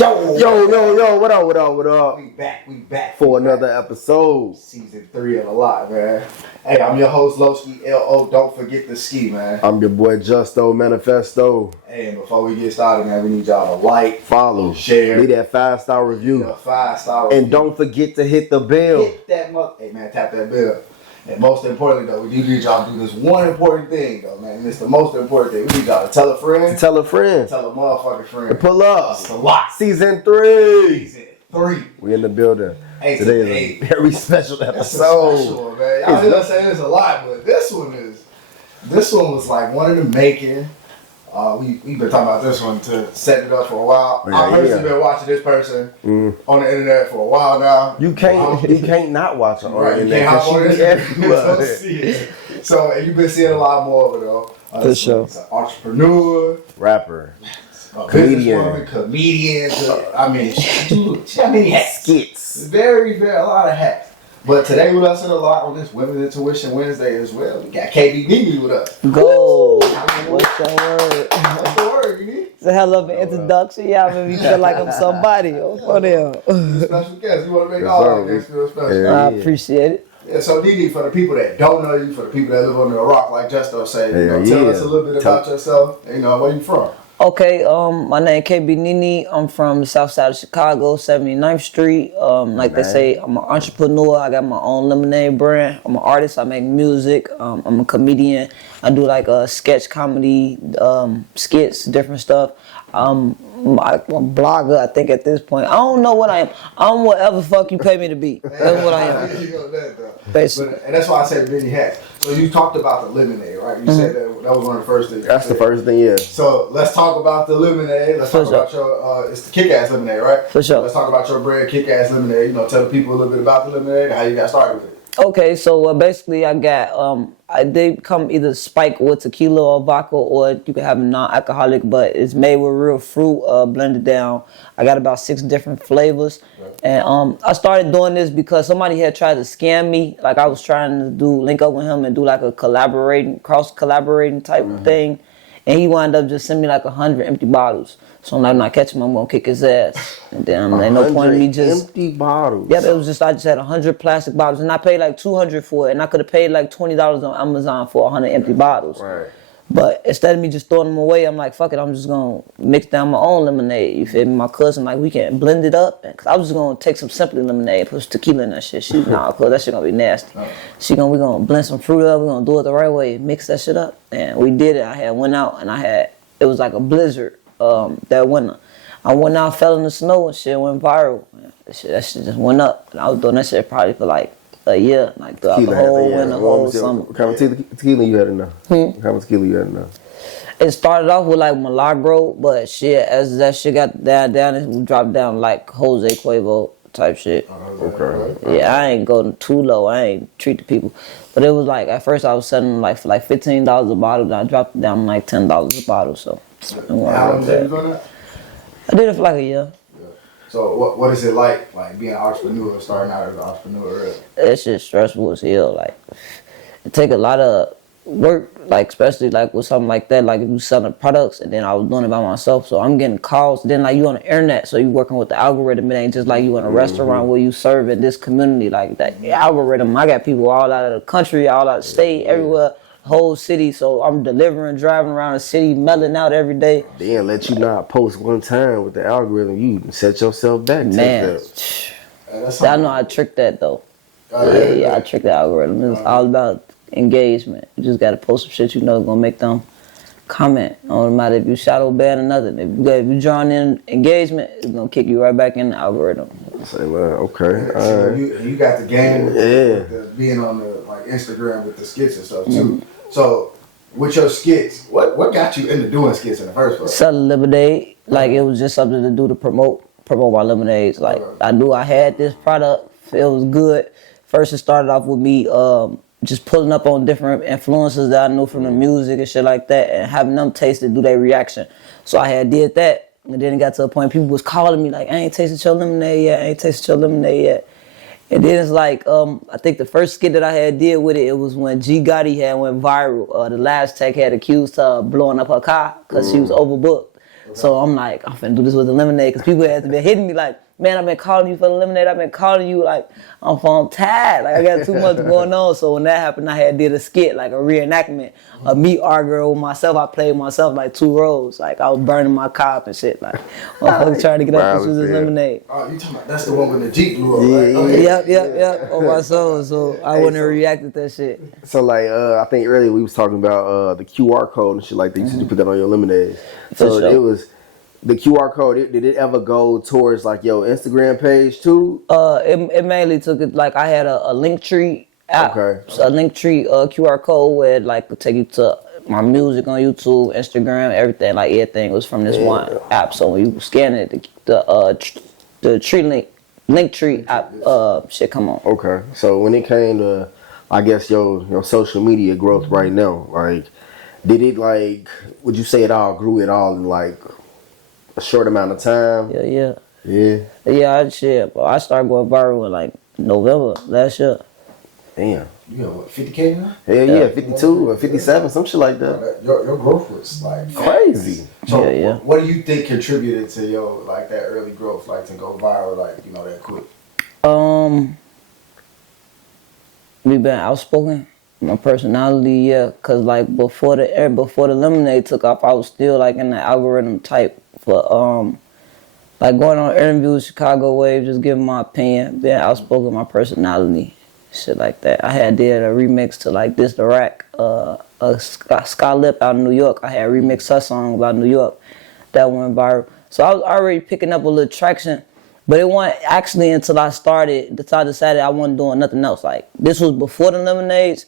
Yo, what up? We back. For another episode. Season 3 of a lot, man. Hey, I'm your host, Loski, L.O. Don't forget the ski, man. I'm your boy, Justo Manifesto. Hey, and before we get started, man, we need y'all to like, follow, share. leave that 5-star review. 5-star review. And don't forget to hit the bell. Hit that Hey, man, tap that bell. And most importantly, though, we need y'all to do this one important thing, though, man. And it's the most important thing. We need y'all to tell a friend. Tell a friend. Tell a motherfucking friend. Pull up. It's a lot. Season 3. Season 3. We in the building. Hey, today is a very special episode. That's a special one, man. Y'all hear us saying this a lot, but this one was like one in the making. We've been talking about this one to set it up for a while. I've personally been watching this person on the internet for a while now. You can't not watch it on the internet. You can't hop on it. Everywhere. See it. So, and you've been seeing a lot more of it, though. For sure. He's an entrepreneur, rapper, comedian. I mean, how many hats? Skits. Very, a lot of hats. But today with us in a lot on this Women's Intuition Wednesday as well. We got KBnene with us. Go. What's your word? What's the word, you need? It's a hell of an introduction. Y'all made me feel like I'm somebody. For them. Special guest. You want to make all our guests feel special. I appreciate it. Yeah, so Nene, for the people that don't know you, for the people that live under a rock, like Justo said, tell us a little bit about yourself. Where you from? Okay, my name KBnene. I'm from the south side of Chicago, 79th Street. Like they say, I'm an entrepreneur. I got my own lemonade brand. I'm an artist. I make music. I'm a comedian. I do like sketch comedy, skits, different stuff. I'm a blogger, I think, at this point. I don't know what I am. I'm whatever fuck you pay me to be. That's what I am. Basically. And that's why I said many hats. So you talked about the lemonade, right? You said that was one of the first things. That's the first thing, yeah. So let's talk about the lemonade. Let's talk about your, it's the Kick-Ass Lemonade, right? For sure. Let's talk about your brand, Kick-Ass Lemonade. Tell the people a little bit about the lemonade and how you got started with it. Okay, so basically I got, they come either spiked with tequila or vodka, or you can have a non-alcoholic, but it's made with real fruit, blended down. I got about 6 different flavors. And I started doing this because somebody had tried to scam me. Like I was trying to link up with him and do like a cross-collaborating type thing. And he wound up just sending me like 100 empty bottles. So I'm like, I'm not catching him, I'm gonna kick his ass. And then ain't no point in me just empty bottles. Yeah, it was just I just had 100 plastic bottles, and I paid like $200 for it, and I could have paid like $20 on Amazon for 100 empty bottles. Right. But instead of me just throwing them away, I'm like, fuck it, I'm just gonna mix down my own lemonade. You feel me? My cousin, like, we can blend it up. Cause I was just gonna take some Simply lemonade, put some tequila in that shit. She, nah, cause that shit gonna be nasty. We gonna blend some fruit up. We gonna do it the right way, mix that shit up, and we did it. Went out and it was like a blizzard that winter. I went out, fell in the snow and shit, went viral. That shit just went up. And I was doing that shit probably for like a year, like throughout the whole winter, whole summer. What kind of tequila you had enough? What kind of tequila you had enough? It started off with like Milagro, but shit, as that shit got down, it dropped down like Jose Cuervo type shit. Okay. Yeah, I ain't going too low. I ain't treat the people. But it was like, at first I was selling them like for like $15 a bottle, then I dropped it down to like $10 a bottle, so. How long did you do that? I did it for like a year. So what is it like being an entrepreneur, starting out as an entrepreneur? It's just stressful as hell. Like, it take a lot of work, like especially like with something like that, like if you selling products, and then I was doing it by myself, so I'm getting calls. Then like you on the internet, so you working with the algorithm. It ain't just like you in a restaurant where you serve in this community. Like that algorithm, I got people all out of the country, all out of the state, everywhere. Whole city, so I'm delivering, driving around the city, melting out every day. Then let you not post one time with the algorithm, you set yourself back. Man, I know I tricked that though. Yeah, I tricked the algorithm. It's all about engagement. You just gotta post some shit you know is gonna make them comment. It don't matter if you shadow ban or nothing. If you drawing in engagement, it's gonna kick you right back in the algorithm. Say, well, okay. So you got the game with the being on the like Instagram with the skits and stuff too. So with your skits, what got you into doing skits in the first place? Selling lemonade. Like it was just something to do to promote my lemonades. Like I knew I had this product. It was good. First it started off with me just pulling up on different influencers that I knew from the music and shit like that, and having them taste it, do their reaction. So I had did that, and then it got to a point people was calling me like, I ain't tasted your lemonade yet. And then it's like, I think the first skit that I had did with it was when G Gotti had went viral. The last tech had accused her of blowing up her car because she was overbooked. So I'm like, I'm finna do this with the lemonade because people have been hitting me like, man, I've been calling you for the lemonade. I've been calling you like, I'm tired. Like I got too much going on. So when that happened, I had did a skit, like a reenactment of me arguing with myself. I played myself like 2 roles. Like I was burning my car up and shit. Like motherfucker trying to get up this lemonade. Oh, you talking about that's the one with the Jeep blew up, right? Oh, Yep. On my soul. So I wouldn't have reacted to that shit. So like, I think earlier we was talking about the QR code and shit like that. You said you put that on your lemonade. So it was the QR code. Did it ever go towards like your Instagram page too? It mainly took it like I had a link tree app. Okay. So a link tree QR code where it, like could take you to my music on YouTube, Instagram, everything. Like everything was from this one app. So when you scan it, the tree link tree app shit come on. Okay. So when it came to, I guess your social media growth right now, like, did it like? Would you say it all grew at all in like a short amount of time? Yeah. Yeah. I started going viral in like November last year. Damn. You got what, 50K now? Hell yeah, 52 or 57, some shit like that. Your growth was like crazy. So what do you think contributed to your like that early growth, like to go viral, like that quick? Me being outspoken, my personality, yeah. Cause like before the lemonade took off, I was still like in the algorithm type for like going on interviews, Chicago Wave, just giving my opinion, being outspoken, my personality, shit like that. I had did a remix to like This the Rack, Sky Lip out of New York. I had remixed her song about New York, that went viral. So I was already picking up a little traction. But it wasn't actually until I decided I wasn't doing nothing else. Like, this was before the lemonades,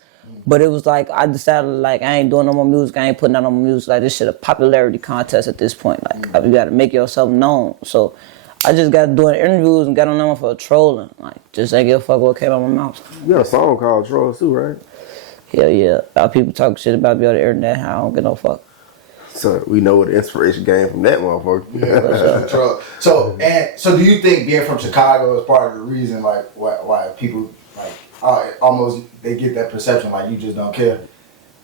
but it was like, I decided, like, I ain't doing no more music, I ain't putting out no more music. Like, this shit a popularity contest at this point. Like, you gotta make yourself known. So, I just got doing interviews and got on them for trolling. Like, just ain't give a fuck what came out my mouth. You got a song called Trolls too, right? Hell yeah. A lot of people talk shit about me on the internet, I don't give no fuck. So we know where the inspiration came from that motherfucker. Yeah, so do you think being from Chicago is part of the reason like why people like almost they get that perception like you just don't care?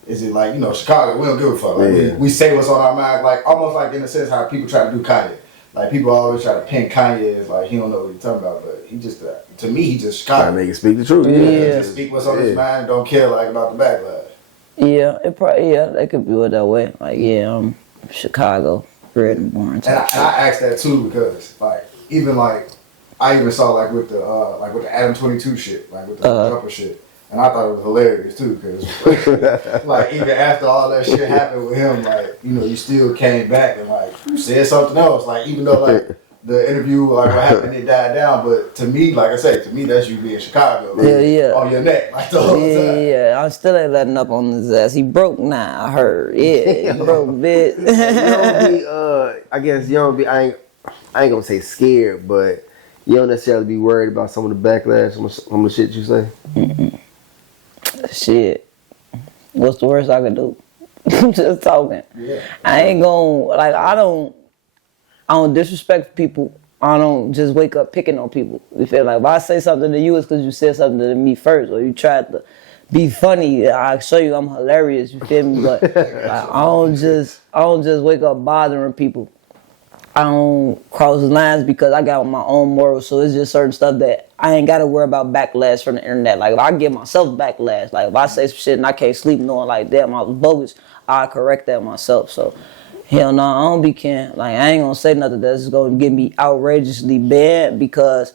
Is it like, Chicago, we don't give a fuck. Like we say what's on our mind, like almost like in a sense how people try to do Kanye. Like people always try to pin Kanye as like he don't know what he's talking about, but he just to me he just Chicago. Trying to speak the truth. Yeah. Just speak what's on his mind, don't care like about the backlash. Yeah, they could view it that way. Like, yeah, I'm Chicago, bred and born. And I asked that too because like even like I even saw like with the Adam 22 shit, like with the jumper shit, and I thought it was hilarious too because like even after all that shit happened with him, like you still came back and like you said something else, like even though like the interview like what happened it died down, but to me, like I said, that's you being Chicago, like, on your neck, like the whole time. Yeah, I still ain't letting up on his ass. He broke now, I heard. Yeah, he broke, bitch. You don't be, I guess you don't be. I ain't gonna say scared, but you don't necessarily be worried about some of the backlash, some of the shit you say. Shit, what's the worst I could do? Just talking. Yeah. I ain't gonna I don't disrespect people. I don't just wake up picking on people. You feel like if I say something to you, it's because you said something to me first, or you tried to be funny. I show you I'm hilarious. You feel me? But I don't just wake up bothering people. I don't cross lines because I got my own morals. So it's just certain stuff that I ain't got to worry about backlash from the internet. Like if I give myself backlash, like if I say some shit and I can't sleep knowing like damn I was bogus, I correct that myself. So. Hell no, I don't be caring. Like, I ain't gonna say nothing that's gonna get me outrageously bad because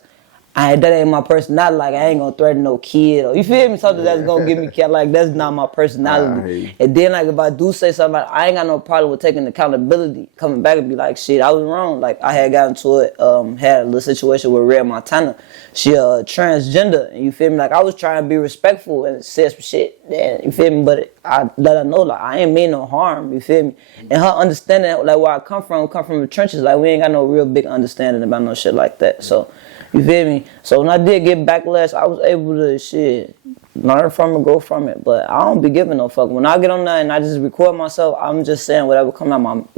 that ain't my personality. Like, I ain't gonna threaten no kid. Or, you feel me? Something that's gonna get me killed. Like, that's not my personality. And then, like, if I do say something, like, I ain't got no problem with taking accountability. Coming back and be like, shit, I was wrong. Like, I had gotten to it, had a little situation with Rhea Montana. She transgender. And you feel me? Like, I was trying to be respectful and say some shit. And, you feel me? But I let her know, like, I ain't mean no harm. You feel me? And her understanding, like, where I come from the trenches. Like, we ain't got no real big understanding about no shit like that. So, you feel me? So when I did get backlash, I was able to learn from it, grow from it. But I don't be giving no fuck. When I get on there and I just record myself, I'm just saying whatever come out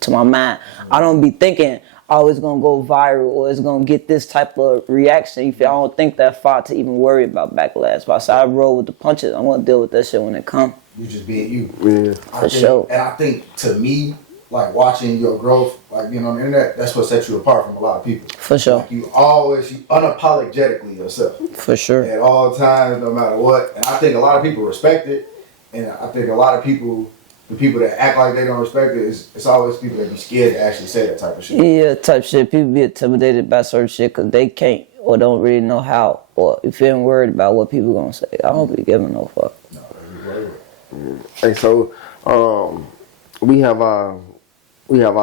to my mind. I don't be thinking, oh, it's gonna go viral or it's gonna get this type of reaction. You feel? I don't think that far to even worry about backlash. But so I roll with the punches. I'm gonna deal with that shit when it comes. You just being you. Yeah, for sure. And I think to me, like watching your growth, like being on the internet, that's what sets you apart from a lot of people. For sure. Like you unapologetically yourself. For sure. At all times, no matter what. And I think a lot of people respect it. And I think a lot of people, the people that act like they don't respect it, it's always people that be scared to actually say that type of shit. Yeah, type shit. People be intimidated by certain shit because they can't or don't really know how, or if you're worried about what people gonna say. I don't be giving no fuck. No, hey, so we have our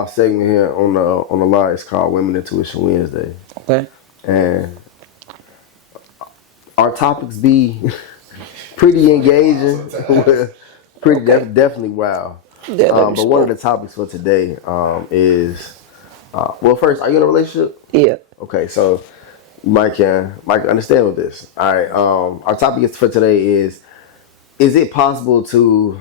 segment here on the line. It's called Women Intuition Wednesday. Okay. And our topics be pretty engaging, pretty definitely wow. Yeah, but one of the topics for today is well, first, are you in a relationship? Yeah. Okay, so Mike can understand with this. All right, our topic for today is it possible to,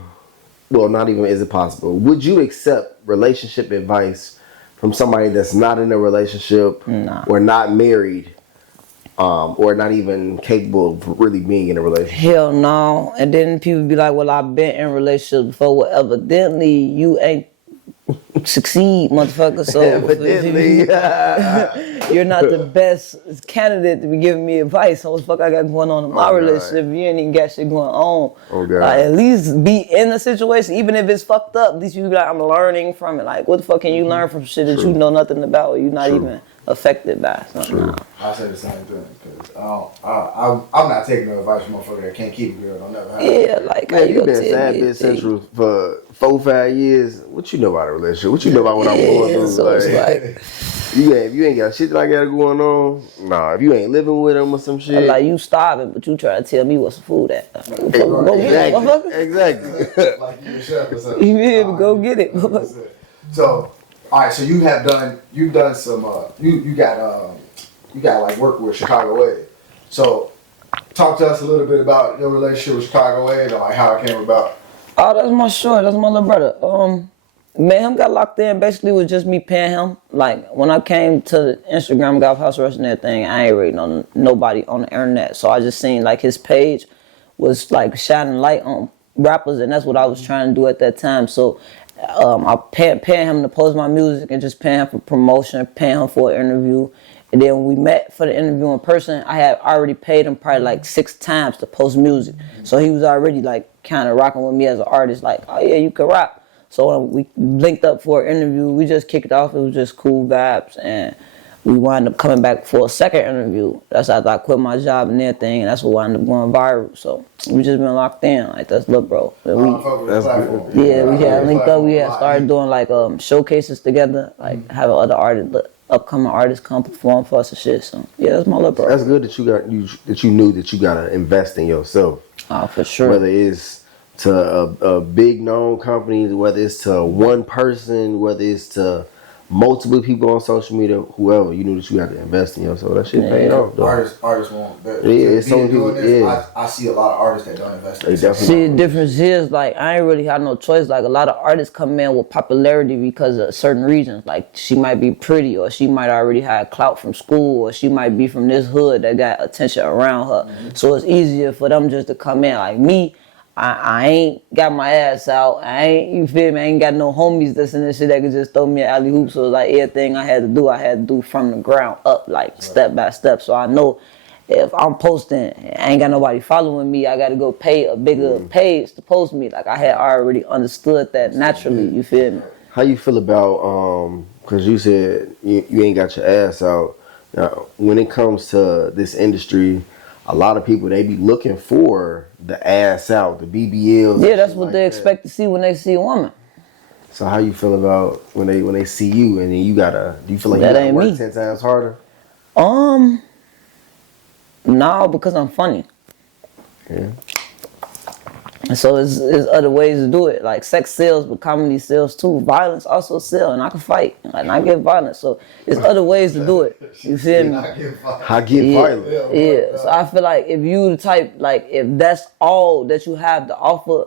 well, not even is it possible, would you accept relationship advice from somebody that's not in a relationship or not married, or not even capable of really being in a relationship? Hell no. And then people be like, well, I've been in relationships before. Well, evidently you ain't succeed, motherfucker. So evidently. You're not the best candidate to be giving me advice on what the fuck I got going on in my relationship. You ain't even got shit going on. Oh, God. Like, at least be in the situation, even if it's fucked up. At least you be like, I'm learning from it. Like, what the fuck can you learn from shit that you know nothing about or you're not even affected by? So, nah. I say the same thing because I'm not taking no advice from a motherfucker that can't keep a girl. Don't never happen. Yeah, like, Man, you been sad bitch central for 4-5 years. What you know about a relationship? What you know about what I'm going through? So it's like, if you ain't got shit that I got going on, nah. If you ain't living with them or some shit, like you starving, but you try to tell me what's the food at. Go get it, motherfucker. Exactly. Like you a chef or something. You be able to go get it, motherfucker. So, all right. So you've done some. You got like work with Chicago Wave. So, talk to us a little bit about your relationship with Chicago Wave and like how it came about. Oh, that's my short. That's my little brother. Man, him got locked in. Basically, it was just me paying him. Like, when I came to the Instagram Golf House Rush and everything, I ain't reading on nobody on the internet. So I just seen, like, his page was, like, shining light on rappers, and that's what I was trying to do at that time. So I paying him to post my music and just paying him for promotion, paying him for an interview. And then when we met for the interview in person, I had already paid him probably like 6 times to post music. So he was already, like, kind of rocking with me as an artist, like, oh, yeah, you can rap. So when we linked up for an interview, we just kicked it off. It was just cool vibes. And we wound up coming back for a second interview. That's after I quit my job and everything. And that's what wound up going viral. So we just been locked in. Like, that's look, bro. We had linked up. We had started doing, like, showcases together. Like, having other artists, upcoming artists come perform for us and shit. So, yeah, that's my little bro. That's good that you knew that you got to invest in yourself. Oh, for sure. Whether it's to a big known company, whether it's to one person, whether it's to multiple people on social media, whoever, you knew that you had to invest in yourself. That shit paid off, though. Artists won't. It's so people. I see a lot of artists that don't invest in themselves. See, the difference is, like, I ain't really had no choice. Like, a lot of artists come in with popularity because of certain reasons. Like, she might be pretty, or she might already have clout from school, or she might be from this hood that got attention around her. Mm-hmm. So it's easier for them just to come in. Like me, I ain't got my ass out. You feel me? I ain't got no homies this and this shit that could just throw me an alley hoop. So like everything I had to do from the ground up, like step by step. So I know if I'm posting, I ain't got nobody following me, I got to go pay a bigger page to post me. Like I had already understood that naturally. You feel me? How you feel about because you said you ain't got your ass out. Now, when it comes to this industry, a lot of people, they be looking for the ass out, the BBLs. Yeah, that's what they expect to see when they see a woman. So how you feel about when they see you and then you gotta, do you feel like that you gotta work 10 times harder? No, because I'm funny. Yeah. And so there's other ways to do it. Like sex sells, but comedy sells too. Violence also sells, and I can fight. And I get violent. So there's other ways to do it. You feel me? I get violent. Yeah. So I feel like if you the type, like if that's all that you have to offer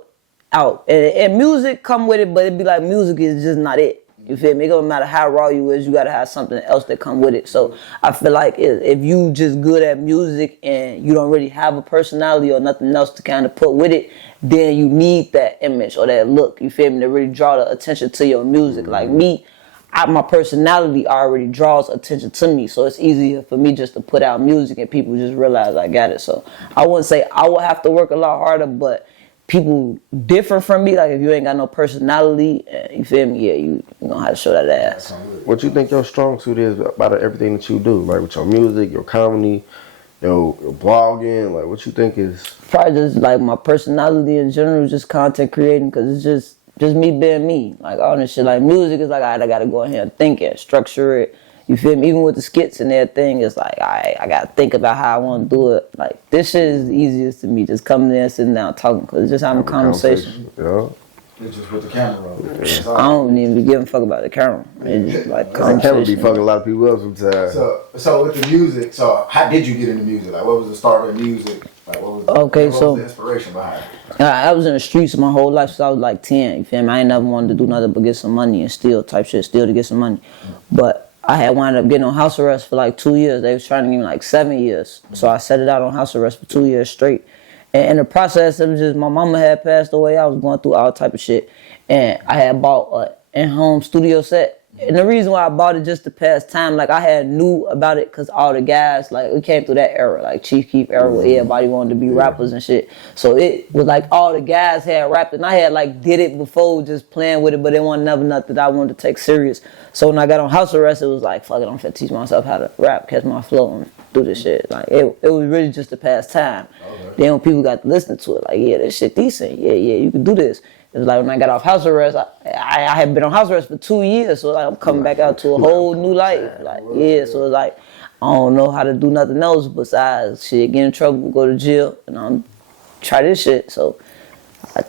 out, and music come with it, but it'd be like music is just not it. You feel me? It don't matter how raw you is, you gotta have something else that come with it. So I feel like if you just good at music and you don't really have a personality or nothing else to kind of put with it, then you need that image or that look. You feel me? To really draw the attention to your music. Like me, my personality already draws attention to me, so it's easier for me just to put out music and people just realize I got it. So I wouldn't say I would have to work a lot harder, but people different from me, like if you ain't got no personality, you feel me? Yeah, you know how to show that ass. What you think your strong suit is about everything that you do, like with your music, your comedy, your blogging? Like, what you think is? Probably just like my personality in general, just content creating, because it's just me being me. Like all this shit, like music is like I gotta go ahead and think it, structure it. You feel me? Even with the skits and everything, it's like I gotta think about how I want to do it. Like this shit is the easiest to me. Just coming there, sitting down, talking, cause it's just having a conversation. Yeah. It's just with the camera roll. I don't even be giving a fuck about the camera. It's just like conversation. The camera be fucking a lot of people up sometimes. So with the music, so how did you get into music? Like, what was the start of music? Like, what was the inspiration behind it? I was in the streets my whole life since I was like 10. You feel me? I ain't never wanted to do nothing but get some money and steal type shit, steal to get some money. But I had wound up getting on house arrest for like 2 years. They was trying to give me like 7 years. So I set it out on house arrest for 2 years straight. And in the process, it was just my mama had passed away. I was going through all type of shit. And I had bought an in-home studio set. And the reason why I bought it just to pass time, like I had knew about it because all the guys, like we came through that era, like Chief Keef era where everybody wanted to be rappers and shit. So it was like all the guys had rapped and I had like did it before just playing with it, but it wasn't never nothing that I wanted to take serious. So when I got on house arrest, it was like, fuck it, I'm finna teach myself how to rap, catch my flow and do this shit. Like it was really just to pass time. Okay. Then when people got to listen to it, like, yeah, this shit decent. Yeah, you can do this. It was like when I got off house arrest, I had been on house arrest for 2 years, so like I'm coming back out to a whole new life. Like, yeah, so it's like I don't know how to do nothing else besides shit, get in trouble, go to jail, and try this shit. So I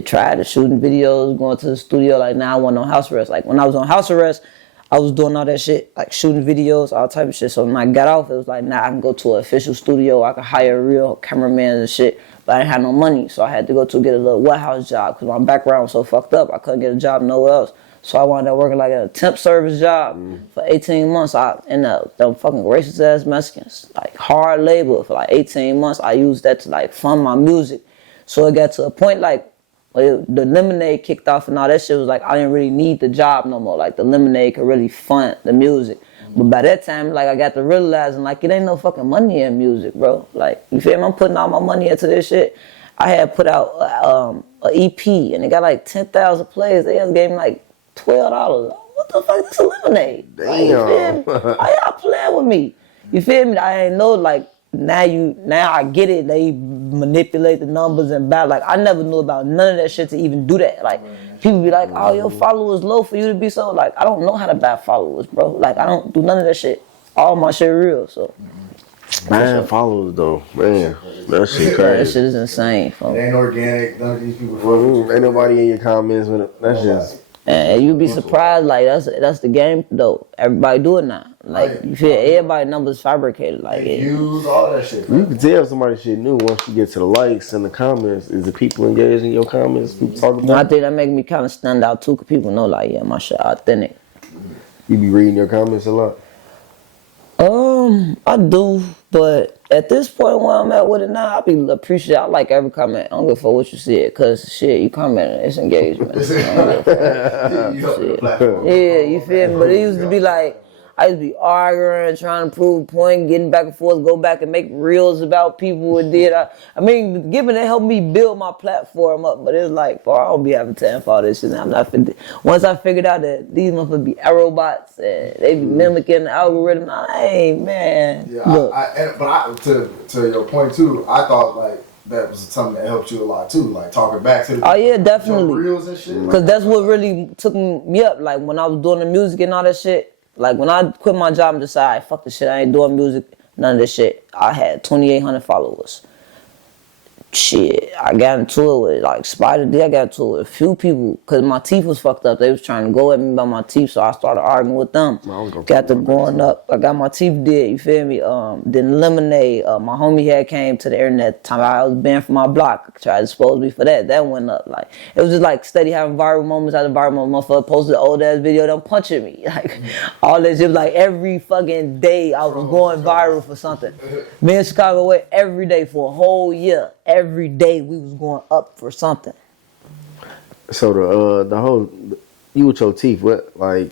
tried to shooting videos, going to the studio. Like now I wasn't on house arrest. Like when I was on house arrest, I was doing all that shit, like shooting videos, all type of shit. So when I got off, it was like, now I can go to an official studio. I could hire real cameramen and shit. But I didn't have no money, so I had to go to get a little warehouse job because my background was so fucked up. I couldn't get a job nowhere else. So I wound up working like a temp service job for 18 months. I ended up them fucking racist ass Mexicans, like hard labor for like 18 months. I used that to like fund my music. So it got to a point like the Lemonade kicked off and all that shit was like I didn't really need the job no more. Like the Lemonade could really fund the music. But by that time, like, I got to realizing, like, it ain't no fucking money in music, bro. Like, you feel me? I'm putting all my money into this shit. I had put out an EP, and it got, like, 10,000 plays. They just gave me, like, $12. What the fuck? This is Lemonade. Damn. Like, you feel me? Why y'all playing with me? You feel me? I ain't know, like, now I get it. They manipulate the numbers and bad. Like, I never knew about none of that shit to even do that. Like, people be like, oh, your followers low for you to be so. Like, I don't know how to buy followers, bro. Like, I don't do none of that shit. All my shit real, so. Man, followers though, man. That shit crazy. That shit is insane, folks. It ain't organic. None of these people. Ain't nobody in your comments with it. That's just. And you be surprised, like that's the game though. Everybody do it now. Like you feel everybody numbers fabricated. Like views, all that shit. You can tell somebody shit new once you get to the likes and the comments. Is the people engaged in your comments? People talking about? I think that make me kind of stand out too, cause people know like my shit authentic. You be reading your comments a lot. I do, but at this point where I'm at with it now, I be appreciative. I like every comment. I don't give a fuck what you said, cause shit, you commenting, it's engagement. Yeah, you feel me? But it used to be like, I used to be arguing, trying to prove a point, getting back and forth, go back and make reels about people who did. I mean, giving it helped me build my platform up, but it's like, I don't be having time for all this shit. I'm not finna. Once I figured out that these motherfuckers be aerobots and they be mimicking the algorithm, hey man. Yeah, but to your point too, I thought like that was something that helped you a lot too, like talking back to the oh yeah, definitely reels and shit. Cause that's what really took me up. Like when I was doing the music and all that shit. Like, when I quit my job and decided, fuck this shit, I ain't doing music, none of this shit, I had 2,800 followers. Shit, I got into it with like Spider D. I got into it with a few people because my teeth was fucked up. They was trying to go at me about my teeth, so I started arguing with them. Got to going up. I got my teeth did. You feel me? Then Lemonade. My homie had came to the internet. Time I was banned from my block. Tried to expose me for that. That went up. Like it was just like steady having viral moments. After viral moment, motherfucker posted an old ass video. Them punching me. Like all that shit. Like every fucking day I was going viral for something. Me in Chicago went every day for a whole year. Every day we was going up for something. So the whole you with your teeth, what like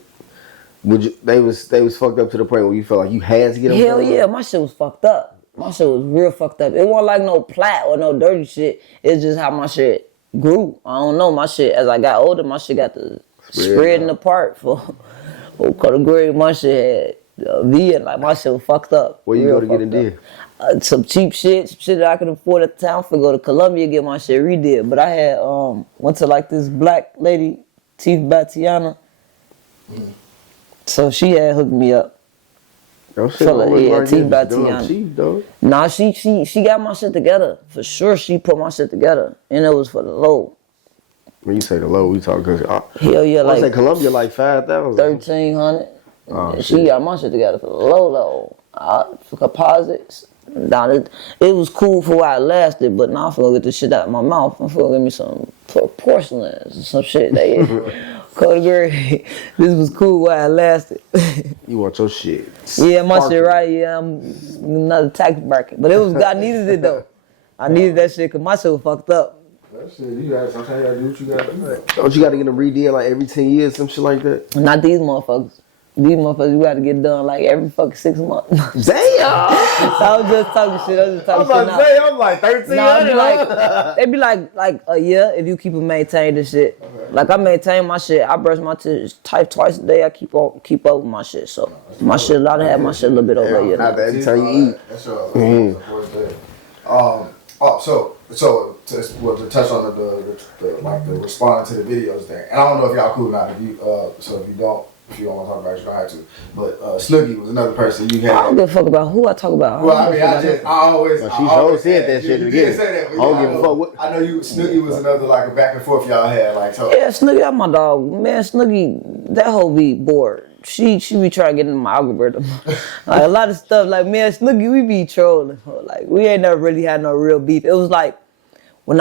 would you they was fucked up to the point where you felt like you had to get them Hell done? yeah, my shit was fucked up. My shit was real fucked up. It wasn't like no plat or no dirty shit. It's just how my shit grew. I don't know, my shit as I got older, my shit got to spreading apart for category. My shit had V and like my shit was fucked up. Where you go to get it did? Some cheap shit, some shit that I could afford at the time for go to Columbia get my shit redid. But I had went to like this black lady, Teeth Batiana. So she had hooked me up. Yo, shit, yeah, Teeth Batiana. Nah, she got my shit together. For sure she put my shit together. And it was for the low. When you say the low, we talk cause hell yeah, like I say Columbia like 5,000. 1,300. She got my shit together for the low. For composites. Now, it was cool for a while it lasted, but now I'm finna get this shit out of my mouth. I'm finna get me some porcelain, some shit. Category. This was cool while it lasted. You want your shit? Yeah, my shit right. Yeah, I'm another tax bracket, but it was. I needed it though. I needed that shit because my shit was fucked up. That shit, sometimes you gotta do what you gotta do. Don't you gotta get them redid like every 10 years, some shit like that? Not these motherfuckers. These motherfuckers, you gotta get done like every fucking 6 months. Damn! I was just talking shit. I'm like 1,300. They be like a year if you keep it maintained and shit. Okay. Like I maintain my shit. I brush my teeth type twice a day. I keep up with my shit. So my shit, a lot of have my shit a little bit over a year. Not that every time you eat. That's to touch on the responding to the videos thing. And I don't know if y'all cool or not. If you if you don't want to talk about it, you don't have to. But Snooki was another person you had. I don't give a fuck about who I talk about. Well, I always said that shit again. I don't give a fuck. I know you. Snooki was another like a back and forth y'all had. Like so. Yeah, Snooki, that's my dog. Man, Snooki, that whole be bored. She be trying to get in my algorithm. Like a lot of stuff. Like me and Snooki, we be trolling. Like we ain't never really had no real beef. It was like. When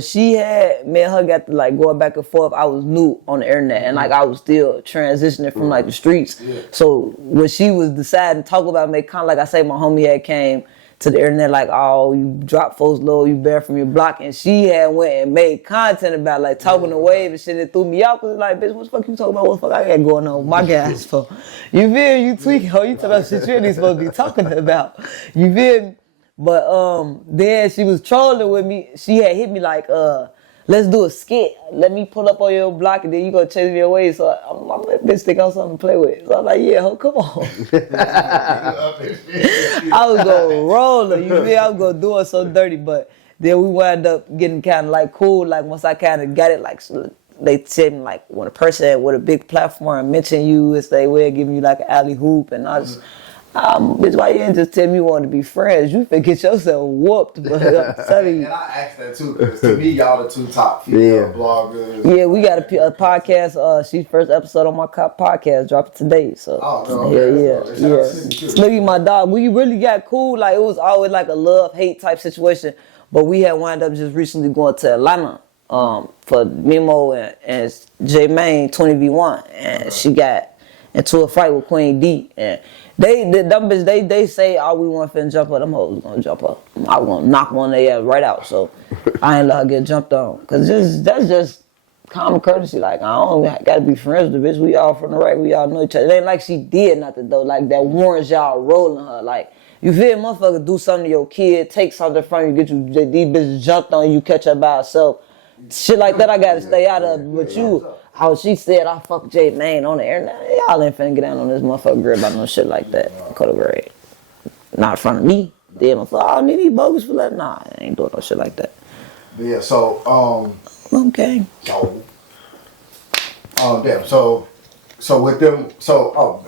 she had, me and her got to like going back and forth, I was new on the internet and like I was still transitioning from like the streets. Yeah. So when she was deciding to talk about me, kind of like I say, my homie had came to the internet like, oh, you drop folks low, you bear from your block. And she had went and made content about like talking the wave and shit that threw me out. Cause like, bitch, what the fuck you talking about? What the fuck I got going on with my guys for? You feel you tweaking, you talking about shit you ain't supposed to be talking about. You feel me? But then she was trolling with me. She had hit me like, let's do a skit. Let me pull up on your block and then you gonna chase me away. So I'm let bitch think I'm something to play with. So I'm like, yeah, come on. I was gonna roll her. You feel? I was gonna do it so dirty. But then we wound up getting kind of like cool. Like once I kind of got it, like so they said like when a person with a big platform mention you, it's they way giving you like an alley hoop and I just. Bitch, why you didn't just tell me you want to be friends? You finna get yourself whooped. But I'm telling you. And I asked that too, because to me, y'all the two top female bloggers. Yeah, we got a podcast. She's first episode on my podcast dropped today. So yeah. Snooki, my dog. We really got cool. Like it was always like a love-hate type situation. But we had wound up just recently going to Atlanta for Memo and J-Main 20v1. And she got into a fight with Queen D. And they say all we want finna jump up. Them hoes gonna jump up. I was gonna knock one of their ass right out. So I ain't let her get jumped on. Cause that's just common courtesy. Like I don't gotta be friends with the bitch. We all from the right. We all know each other. It ain't like she did nothing though. Like that warrants y'all rolling her. Like you feel motherfucker do something to your kid, take something from you, get you these bitches jumped on you, catch her by herself. Shit like that I gotta stay out of. But you. How she said I fuck J-Main on the internet. Y'all ain't finna get down on this motherfucker girl about no shit like that. Category. Not in front of me. Then I'm like, oh, nene bogus for that. Nah, I ain't doing no shit like that. Yeah, so okay. Damn, so So with them,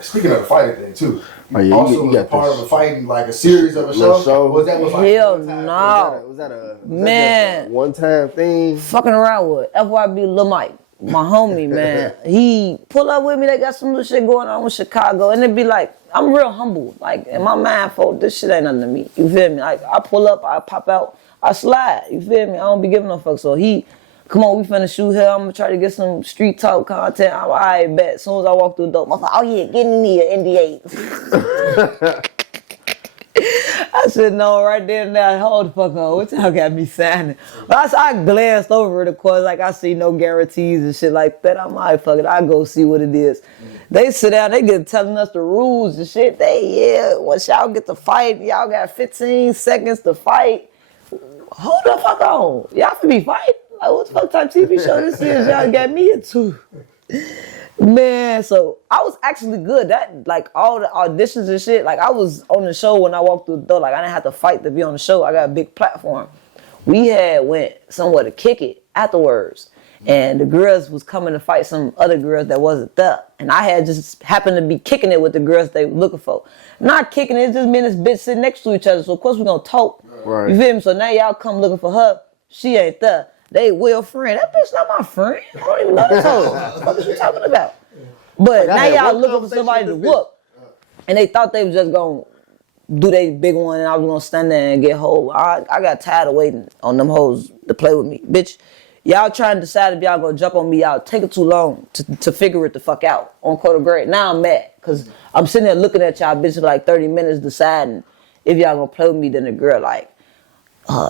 speaking of the fighting thing too, you also was a part of a fighting, like a series of a show. Was that like hell no? Was that a man one-time thing? Fucking around with FYB Lil Mike, my homie, man. He pull up with me. They got some little shit going on with Chicago, and it be like, I'm real humble. Like in my mind, folk, this shit ain't nothing to me. You feel me? Like I pull up, I pop out, I slide. You feel me? I don't be giving no fuck. So he, come on, we finna shoot here. I'm gonna try to get some street talk content. I bet. As soon as I walk through the door, I'm like, oh yeah, get in here, NDA. I said, no, right there and now, hold the fuck on. What y'all got me signing? But I glanced over it, of course, like I see no guarantees and shit like that. I'm like, fuck it, I go see what it is. They sit down, they get telling us the rules and shit. Once y'all get to fight, y'all got 15 seconds to fight. Hold the fuck on. Y'all finna be fighting? Like, what the fuck type TV show this is? Y'all got me into. Man, so I was actually good. That, like, all the auditions and shit, like, I was on the show when I walked through the door. Like, I didn't have to fight to be on the show. I got a big platform. We went somewhere to kick it afterwards. And the girls was coming to fight some other girls that wasn't there. And I had just happened to be kicking it with the girls they were looking for. Not kicking it, just me and this bitch sitting next to each other. So, of course, we're going to talk. Right. You feel me? So now y'all come looking for her. She ain't there. They will friend. That bitch not my friend. I don't even love this hoe. What is you talking about? But now y'all looking for somebody to whoop. And they thought they was just going to do their big one and I was going to stand there and get hold. I got tired of waiting on them hoes to play with me. Bitch, y'all trying to decide if y'all going to jump on me. Y'all take it too long to figure it the fuck out on Code of Grade. Now I'm mad because I'm sitting there looking at y'all bitches for like 30 minutes deciding if y'all going to play with me. Then the girl like,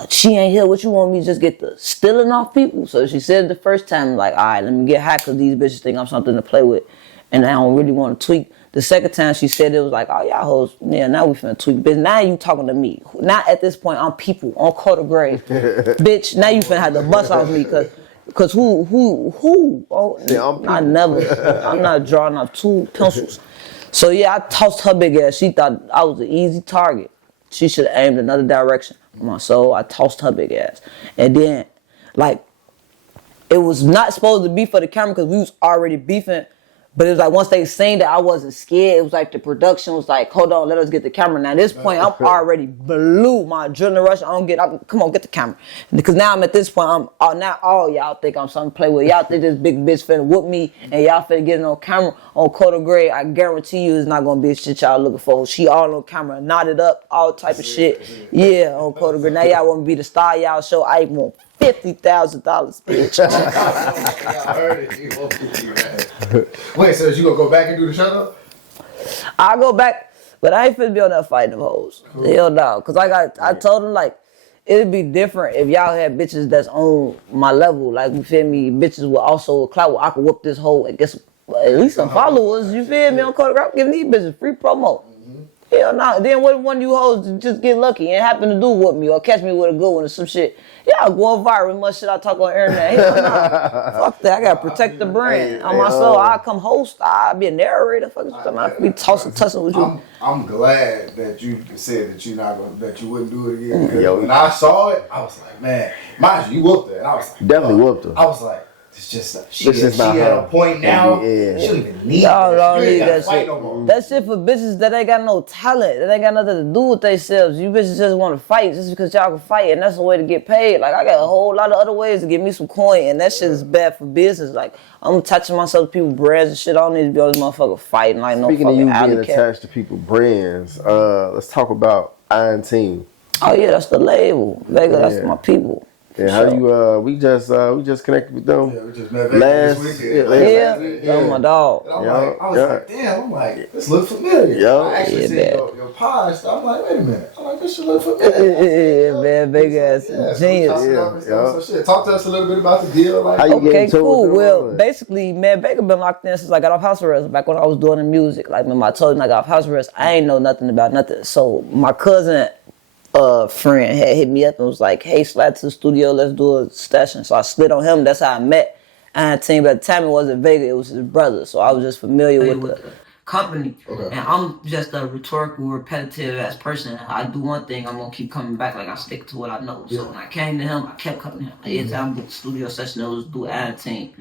she ain't here. What you want me to just get the stealing off people? So she said the first time, like, all right, let me get high because these bitches think I'm something to play with. And I don't really want to tweak. The second time she said it was like, oh, y'all hoes, yeah, now we finna tweak. Bitch, now you talking to me. Now at this point, I'm people on Code of Grade. Bitch, now you finna have to bust off me because who? Oh, yeah, I'm not drawing off two pencils. So yeah, I tossed her big ass. She thought I was an easy target. She should have aimed another direction. My soul, I tossed her big ass. And then, like, it was not supposed to be for the camera because we was already beefing. But it was like once they seen that I wasn't scared, it was like the production was like, hold on, let us get the camera. Now at this point, I'm already blew my adrenaline rush. Come on, get the camera. Because now I'm at this point, now all y'all think I'm something to play with. Y'all think this big bitch finna whoop me and y'all finna get it on camera on Code of Grade. I guarantee you it's not gonna be shit y'all looking for. She all on camera, knotted up, all type of shit. Yeah, on Code of Grade. Now y'all wanna be the star of y'all show. I want $50,000, bitch. I heard it. You want $50,000. Wait, so you gonna go back and do the show though? I'll go back, but I ain't finna be on that fighting them hoes. Cool. Hell no. Cause I told them like, it'd be different if y'all had bitches that's on my level. Like, you feel me? Bitches with also a clout where I could whoop this hoe and get at least some followers. You feel me? On Code of Grade, giving these bitches free promo. Hell no. Then what if one of you hoes just get lucky and happen to do whoop me or catch me with a good one or some shit? Y'all going viral with much shit I talk on the internet. Hell no. Fuck that. I gotta protect the brand. On my soul, I'll come host. I'll be a narrator. Fuck I'll be tussling with you. I'm glad that you said that you wouldn't do it again. Yo, when I saw it, I was like, man, mind you whooped her. And I was like, definitely whooped her. I was like, she at a point now. Yeah. She don't even need y'all that. don't need that shit. No more. That shit for bitches that ain't got no talent. That ain't got nothing to do with themselves. You bitches just want to fight just because y'all can fight, and that's the way to get paid. Like, I got a whole lot of other ways to get me some coin, and that shit is bad for business. Like, I'm attaching myself to people's brands and shit. I don't need to be all this motherfucker fighting like no fucking Speaking of you alley being cat. attached to people's brands, let's talk about Iron Team. Oh yeah, that's the label. Vega, that's my people. Yeah, how you? We just connected with them. Yeah, we just met last weekend. Oh my dog. And I was like, damn. I'm like, this looks familiar. I actually seen your pod. I'm like, wait a minute. I'm like, this should look familiar. Yeah, man, big ass genius. Talk to us a little bit about the deal. Like, how you okay, cool. Well, basically, man, Baker been locked in since I got off house arrest. Back when I was doing the music, like when I told him I got off house arrest, I ain't know nothing about nothing. So my cousin. Friend had hit me up and was like, hey, slide to the studio, let's do a session. So I slid on him. That's how I met Iron Team. By the time it wasn't Vega, it was his brother. So I was just familiar with company. Okay. And I'm just a rhetorical, repetitive ass person. I do one thing, I'm gonna keep coming back. Like I stick to what I know. So when I came to him, I kept coming to him. Like, every time I booked studio session, it was through ad team.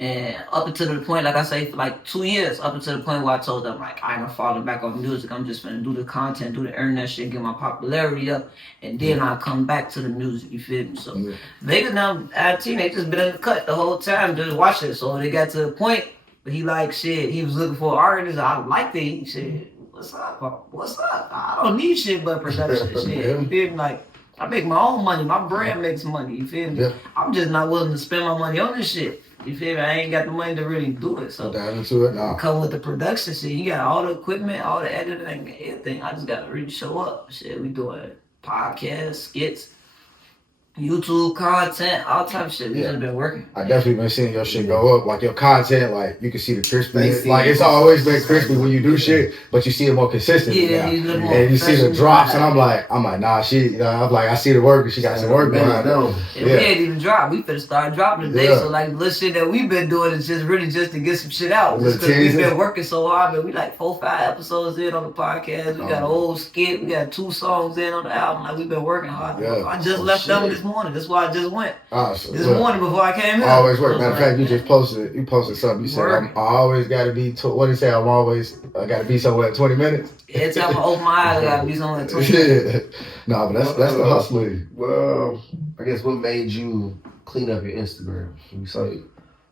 And up until the point, like I say, for like 2 years, up until the point where I told them, like, I ain't gonna falling back on music. I'm just gonna do the content, do the internet shit, get my popularity up, and then I'll come back to the music. You feel me? So niggas now ad team, they just been in the cut the whole time, just watching it. So they got to the point. But he like shit. He was looking for an artist. I liked it. He said, "What's up? What's up? I don't need shit but production shit." You feel me? Like I make my own money. My brand makes money. You feel me? Yeah. I'm just not willing to spend my money on this shit. You feel me? I ain't got the money to really do it. So dive into it now. Come with the production shit. You got all the equipment, all the editing, everything. I just gotta really show up. Shit, we doing podcasts, skits. YouTube content, all type of shit. We just been working. I definitely been seeing your shit go up. Like your content, like you can see the crispy. Like it's always been crispy when you do shit, but you see it more consistently now. And you see the drops, and I'm like, nah, shit. You know, I'm like, I see the work, and she got some work behind them. And we ain't even dropped. We finna start dropping today. So like the little shit that we've been doing is just really just to get some shit out. Just because we've been working so hard, but we like 4-5 episodes in on the podcast. We got an old skit. We got 2 songs in on the album. Like we've been working hard. I just left them this morning. That's why I just went. This morning before I came here. I always work. Matter of fact, you just posted something. You said, I always got to be, what did you say? I got to be somewhere in 20 minutes. Every time I open my eyes, I got to be somewhere in 20 minutes. Nah, but that's the hustler. Well, I guess what made you clean up your Instagram? You saw a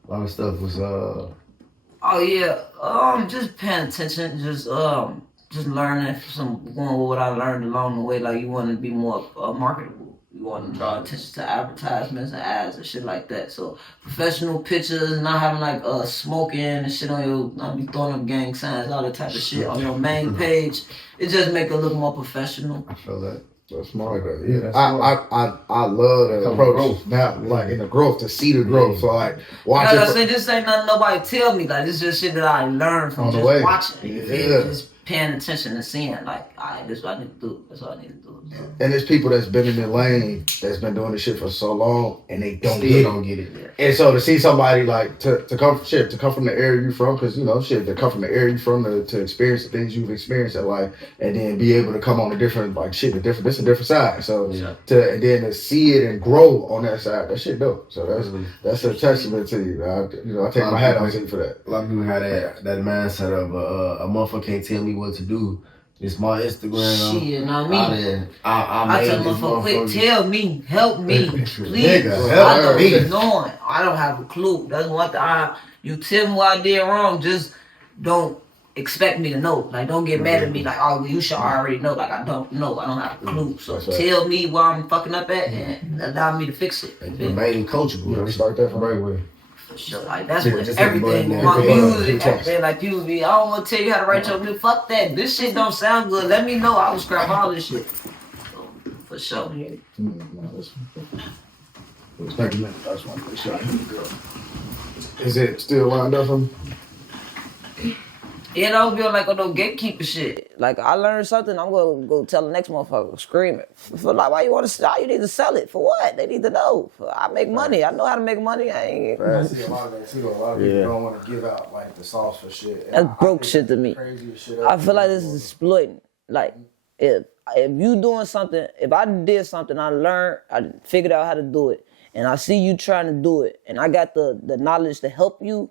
lot of stuff was Oh yeah, just paying attention, just learning going with what I learned along the way. Like you want to be more marketable. You want to draw attention to advertisements and ads and shit like that. So professional pictures, not having like smoking and shit on your, not be throwing up gang signs, all that type of shit on your main page. It just make it look more professional. I feel that. That's smart. Yeah, I love the approach now, like in the growth, to see the growth. So like watching. Like I say, this ain't nothing nobody tell me. Like this just shit that I learned from just watching. You feel me? Just paying attention and seeing. Like, alright, this is what I need to do. That's what I need to do. And there's people that's been in the lane that's been doing this shit for so long and they don't get it. And so to see somebody like to come from the area you from, because you know to come from the area you from to experience the things you've experienced in life, and then be able to come on a different this a different side. So and then to see it and grow on that side, that shit dope. So that's a testament to you. I take my hat off to you for that. A lot of people have that mindset of a motherfucker can't tell me what to do. It's my Instagram. Shit, not me. I tell motherfucker, quick, tell me, help me, please. Nigga, I don't be knowing. I don't have a clue. That's one thing. You tell me what I did wrong, just don't expect me to know. Like, don't get mad at me. Like, oh, well, you should already know. Like, I don't know. I don't have a clue. So tell me where I'm fucking up at and allow me to fix it. Remain coachable. Start that from right way. So like that's what everything with my music, everything. Like people be, I don't want to tell you how to write your music. Fuck that. This shit don't sound good. Let me know. I will scrap all this shit. So, for sure. Is it still lined up from? You know, be like no gatekeeper shit. Like I learned something, I'm gonna go tell the next motherfucker, scream it. For like, why you want to sell? You need to sell it for what? They need to know. I make money. I know how to make money. I ain't. I see a lot of that too. Though. A lot of people don't want to give out like the sauce for shit. That's broke shit to me. I feel like this is exploiting. Like if you doing something, if I did something, I learned, I figured out how to do it, and I see you trying to do it, and I got the knowledge to help you.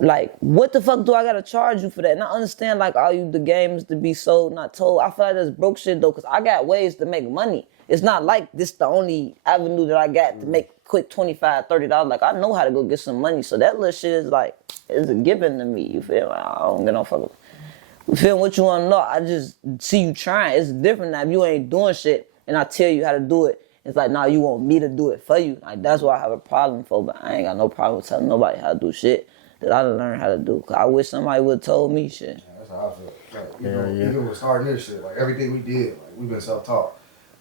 Like, what the fuck do I gotta charge you for that? And I understand, like, all you the games to be sold, not told. I feel like that's broke shit though, cause I got ways to make money. It's not like this the only avenue that I got to make quick $25, $30. Like, I know how to go get some money. So that little shit is like, it's a given to me. You feel me? I don't get no fucking. You feel what you wanna know? I just see you trying. It's different now if you ain't doing shit and I tell you how to do it. It's like, nah, you want me to do it for you. Like, that's what I have a problem for, but I ain't got no problem with telling nobody how to do shit that I done learned how to do. Cause I wish somebody would have told me shit. Yeah, that's how I feel. Like, even with starting this shit, like everything we did, like we've been self-taught.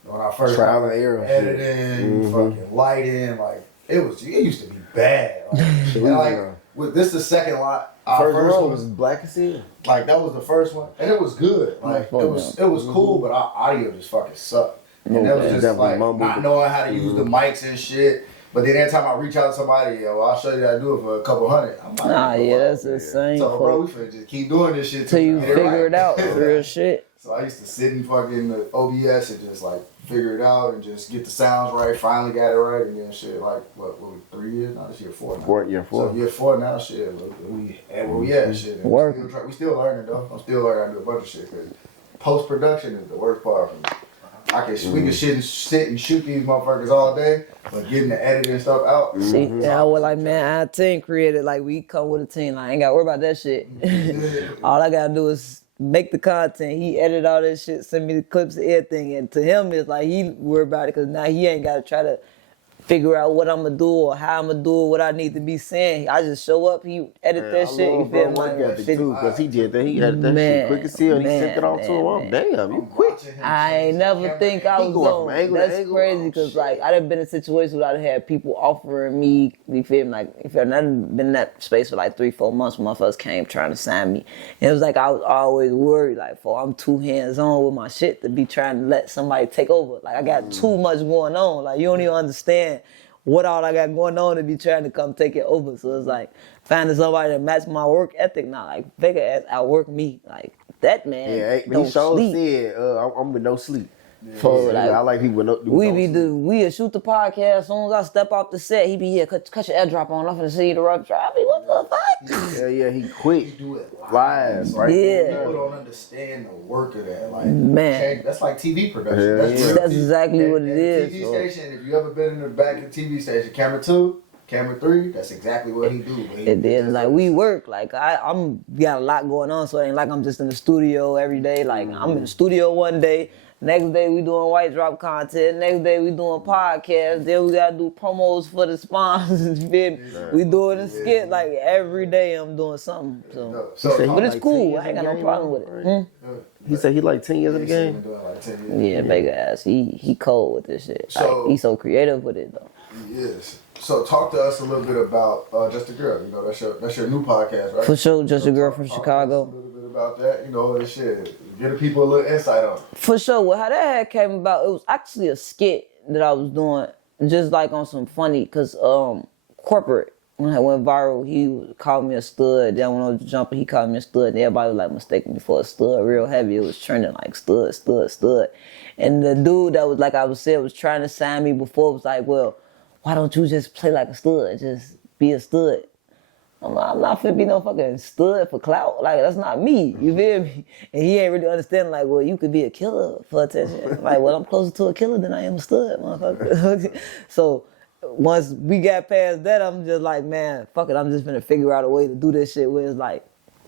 When I first trial and error, editing, fucking lighting, like it used to be bad. Like, and like with this the second lot. Our first one was black and see. Like that was the first one, and it was good. Like it was cool, but our audio just fucking sucked. And that was just like not knowing how to use the mics and shit. But then every time I reach out to somebody, well, I'll show you that I do it for a couple hundred. I'm like, nah, yeah, that's insane. So, bro, we finna just keep doing this shit till you figure right. it out. Real shit. So I used to sit in fucking the OBS and just like figure it out and just get the sounds right. Finally got it right, and then shit like what 3 years now? This year 4 now. 4. So year 4 now, shit. We at where we at, shit. And we still learning though. I'm still learning how to do a bunch of shit. Cause post production is the worst part for me. We can sit and shoot these motherfuckers all day, but getting the editing stuff out. See, I was like, man, our team created, like, we come with a team. Like, I ain't got to worry about that shit. All I got to do is make the content. He edit all that shit, send me the clips and everything. And to him, it's like, he worried about it because now he ain't got to try to figure out what I'm going to do or how I'm going to do it, what I need to be saying. I just show up, he edit that shit. You feel me? Because he did that. He edited that shit quick as hell. He sent it off to him. Oh, damn, you quick. I ain't never think I was going. That's crazy because, like, I done been in situations where I done had people offering me, you feel me? Like, if I done been in that space for like 3-4 months when motherfuckers came trying to sign me. And it was like I was always worried, like, I'm too hands-on with my shit to be trying to let somebody take over. Like, I got too much going on. Like, you don't even understand what all I got going on to be trying to come take it over. So it's like finding somebody that match my work ethic now. Like Vega ass outwork me. Like that man. Yeah, don't he sure sleep. said I'm with no sleep. For like, I like people with no sleep. We'll shoot the podcast. As soon as I step off the set, he be here, cut your airdrop on. I'm finna see you the rough drive. I mean, what the fuck? Yeah, he quit. He do it live, right? Yeah. People don't understand the work of that. Like, man, that's like TV production. That's exactly what it is. TV station. If you ever been in the back of the TV station, camera 2, camera 3, that's exactly what he do. And then like we work. Like I'm got a lot going on, so it ain't like I'm just in the studio every day. Like I'm in the studio one day. Next day we doing white drop content. Next day we doing podcasts. Then we gotta do promos for the sponsors. We doing a skit like every day. I'm doing something. But it's cool. I ain't got no problem with it. He said he like 10 years in the game. Yeah, big ass. He cold with this shit. Like, he's so creative with it though. Yes. So talk to us a little bit about Just a Girl. You know that's your new podcast, right? For sure, Just a Girl from Chicago. A little bit about that. You know, and shit. Give the people a little insight on it. For sure. Well, how that came about, it was actually a skit that I was doing, just like on some funny, cause corporate when I went viral, he called me a stud. Then when I was jumping, he called me a stud. And everybody was like mistaking me for a stud, real heavy. It was trending like stud. And the dude that was like I was saying was trying to sign me before was like, well, why don't you just play like a stud? Just be a stud. I'm not finna be no fucking stud for clout. Like, that's not me. You feel me? And he ain't really understanding, like, well, you could be a killer for attention. Like, well, I'm closer to a killer than I am a stud, motherfucker. So once we got past that, I'm just like, man, fuck it. I'm just finna figure out a way to do this shit where it's like,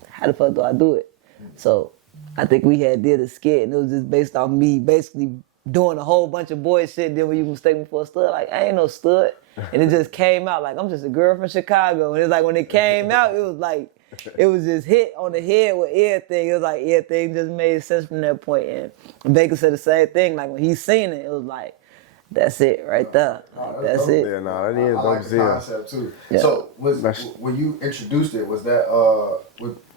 how the fuck do I do it? So I think we had did a skit, and it was just based off me basically doing a whole bunch of boy shit. Then when you mistake me for a stud, like, I ain't no stud. And it just came out like, I'm just a girl from Chicago. And it's like, when it came out, it was like, it was just hit on the head with everything. It was like, everything just made sense from that point. And Baker said the same thing. Like, when he seen it, it was like, that's it right there. Like, that's it. Yeah, no, that is I like the concept too. Yeah. So when you introduced it, was that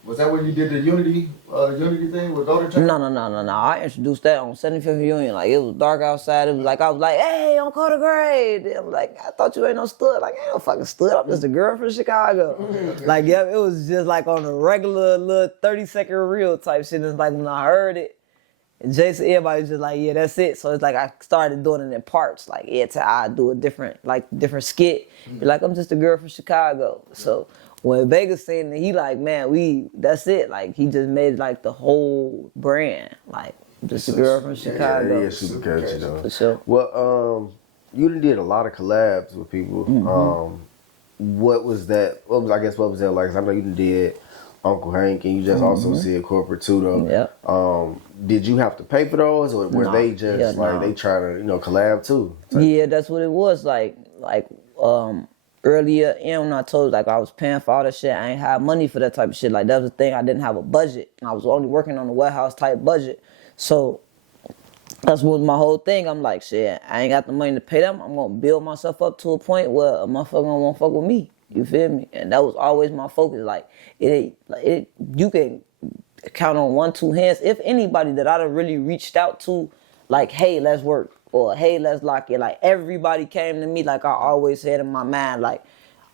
was that when you did the Unity thing with Golden Child? No. I introduced that on 75th Union. Like, it was dark outside. It was like, I was like, hey, I'm Carter Gray. I'm like, I thought you ain't no stud. Like, I ain't no fucking stud. I'm just a girl from Chicago. Like, yeah, it was just like on a regular little 30-second reel type shit. It's like when I heard it, and Jason, everybody was just like, yeah, that's it. So it's like I started doing it in parts. Like, I do a different skit. Be like, I'm just a girl from Chicago. So when Vegas seen it, he like, man, that's it. Like, he just made like the whole brand. Like, just a girl from Chicago. Yeah, super catchy though. For sure. Well, you did a lot of collabs with people. What was that? What was that like? 'Cause I know you did Uncle Hank, and you just also said Corporate too though. Yeah. Did you have to pay for those, or were they just they try to collab too? Yeah, that's what it was. Like earlier, when I told you, like, I was paying for all that shit, I ain't have money for that type of shit. Like, that was the thing, I didn't have a budget. I was only working on the warehouse type budget. So that's what my whole thing. I'm like, shit, I ain't got the money to pay them. I'm gonna build myself up to a point where a motherfucker won't fuck with me. You feel me? And that was always my focus. Like, you can count on 1-2 hands, if anybody, that I'd have really reached out to, like, hey, let's work or hey, let's lock in. Like everybody came to me, like I always said in my mind, like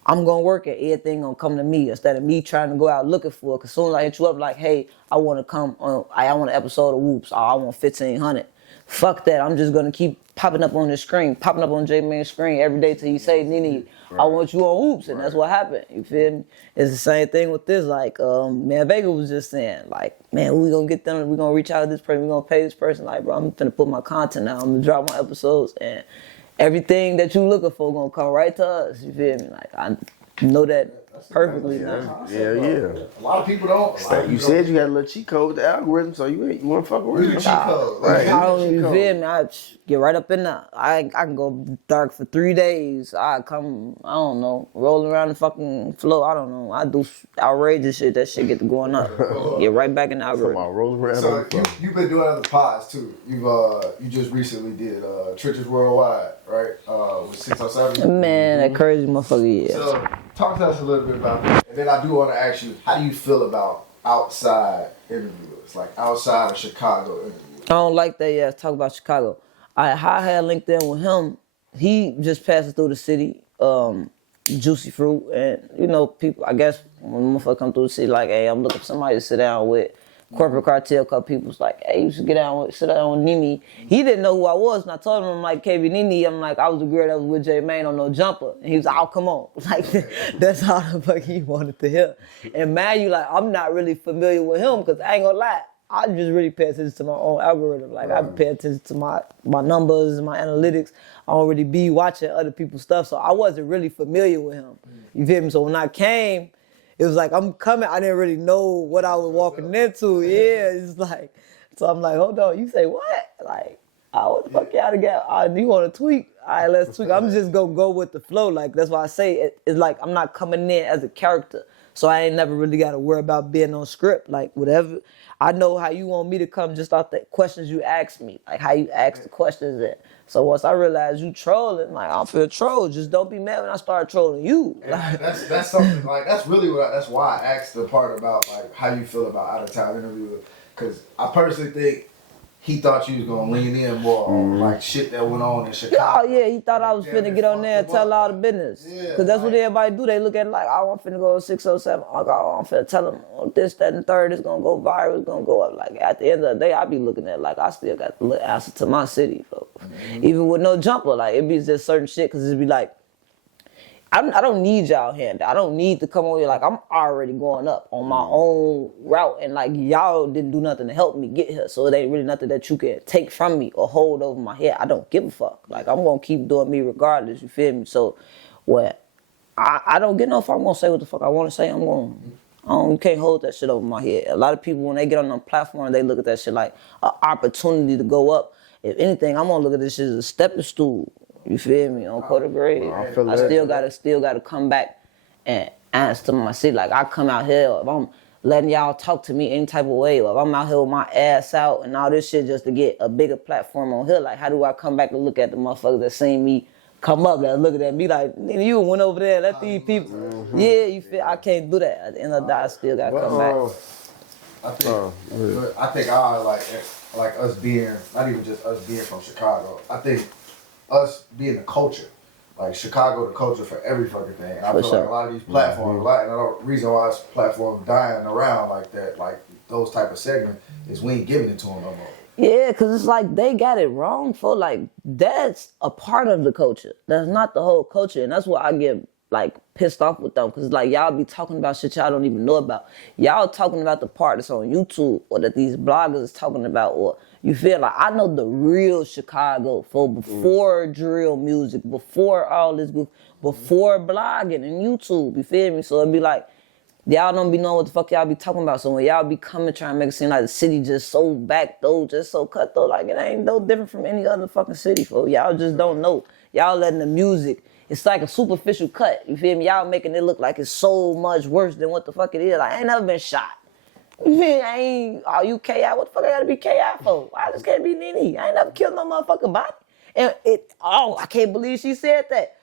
I'm gonna work it, everything gonna come to me instead of me trying to go out looking for it. Cause soon as I hit you up like, hey, I wanna come on, I want an episode of Whoops, or I want 1,500. Fuck that, I'm just gonna keep popping up on the screen, popping up on KBnene's screen every day till he say, Nene, I want you on Whoops, and that's what happened. You feel me? It's the same thing with this. Like, man, Vega was just saying, like, man, we gonna get them, we gonna reach out to this person, we gonna pay this person. Like, bro, I'm finna put my content out, I'm gonna drop my episodes, and everything that you looking for gonna come right to us. You feel me? Like I know that perfectly now. Yeah. A lot of people don't. You said you had a little cheat code with the algorithm, so you want to fuck around. Cheat code. Right. I don't even feel me. I get right up in there. I can go dark for 3 days. I come, I don't know, rolling around the fucking floor. I don't know. I do outrageous shit. That shit get to going up. Get right back in the algorithm. Rolling around. So you've been doing other pods too. You just recently did Churches Worldwide, right? With 607. Man, that crazy motherfucker. Yeah. So talk to us a little bit about that. And then I do want to ask you, how do you feel about outside interviewers, like outside of Chicago interviewers? I don't like that. Yeah, talk about Chicago. I had LinkedIn with him. He just passes through the city, Juicy Fruit, and you know, people. I guess when motherfucker come through the city, like, hey, I'm looking for somebody to sit down with. Corporate Cartel couple people's like, hey, you should sit down with Nene. He didn't know who I was, and I told him I'm like KBnene. I'm like, I was the girl that was with J Mane on No Jumper, and he was like, oh, come on, like that's how the fuck he wanted to hear. And man, you like, I'm not really familiar with him because I ain't gonna lie. I just really pay attention to my own algorithm. Like I pay attention to my numbers, my analytics. I don't really be watching other people's stuff, so I wasn't really familiar with him. You feel me? So when I came, it was like I'm coming. I didn't really know what I was walking into. Yeah, it's like, so I'm like, hold on. You say what? Like, oh, what the fuck y'all got? You want to tweak? All right, let's tweak. I'm just gonna go with the flow. Like that's why I say it's like I'm not coming in as a character. So I ain't never really got to worry about being on script. Like, whatever. I know how you want me to come just off the questions you ask me. Like, how you ask the questions. And so once I realized you trolling, like, I don't feel trolled. Just don't be mad when I start trolling you. Like, that's something, like, that's really that's why I asked the part about, like, how you feel about out-of-town interviewers. Because I personally think he thought you was going to lean in more on, like, shit that went on in Chicago. Oh, yeah, he thought I was finna get on there and tell all the business. Because that's what everybody do. They look at it like, oh, I'm finna go to 607. Oh, I'm finna tell them, oh, this, that, and the third is going to go viral. It's going to go up. Like, at the end of the day, I be looking at it like I still got the answer to my city, folks. Even with No Jumper, like, it be just certain shit because it be like, I don't need y'all hand. I don't need to come over here. Like, I'm already going up on my own route. And, like, y'all didn't do nothing to help me get here. So it ain't really nothing that you can take from me or hold over my head. I don't give a fuck. Like, I'm going to keep doing me regardless. You feel me? So, I don't get no fuck. I'm going to say what the fuck I want to say. You can't hold that shit over my head. A lot of people, when they get on the platform, they look at that shit like an opportunity to go up. If anything, I'm going to look at this shit as a stepping stool. You feel me? On quarter grade. I still gotta come back and answer to my city. Like I come out here, if I'm letting y'all talk to me any type of way, or if I'm out here with my ass out and all this shit just to get a bigger platform on here, like how do I come back and look at the motherfuckers that seen me come up that looking at me like, you went over there, let these people. Yeah, you feel I can't do that. At the end of the day, I still gotta come back. I think I like us being, not even just us being from Chicago. I think us being the culture, like Chicago, the culture for every fucking thing. And I feel like a lot of these platforms, and the reason why this platform dying around like that, like those type of segments, is we ain't giving it to them no more. Yeah, because it's like they got it wrong for like, that's a part of the culture. That's not the whole culture. And that's why I get like pissed off with them. Because like y'all be talking about shit y'all don't even know about. Y'all talking about the part that's on YouTube or that these bloggers is talking about, or you feel like I know the real Chicago for before drill music, before all this, before blogging and YouTube, you feel me? So it'd be like, y'all don't be knowing what the fuck y'all be talking about. So when y'all be coming trying to make it seem like the city just so back though, just so cut though, like it ain't no different from any other fucking city, folks. Y'all just don't know. Y'all letting the music, it's like a superficial cut, you feel me? Y'all making it look like it's so much worse than what the fuck it is. Like I ain't never been shot. You feel me? Are you KI? What the fuck I gotta be KI for? I just can't be Nene. I ain't never killed no motherfucking body. And I can't believe she said that.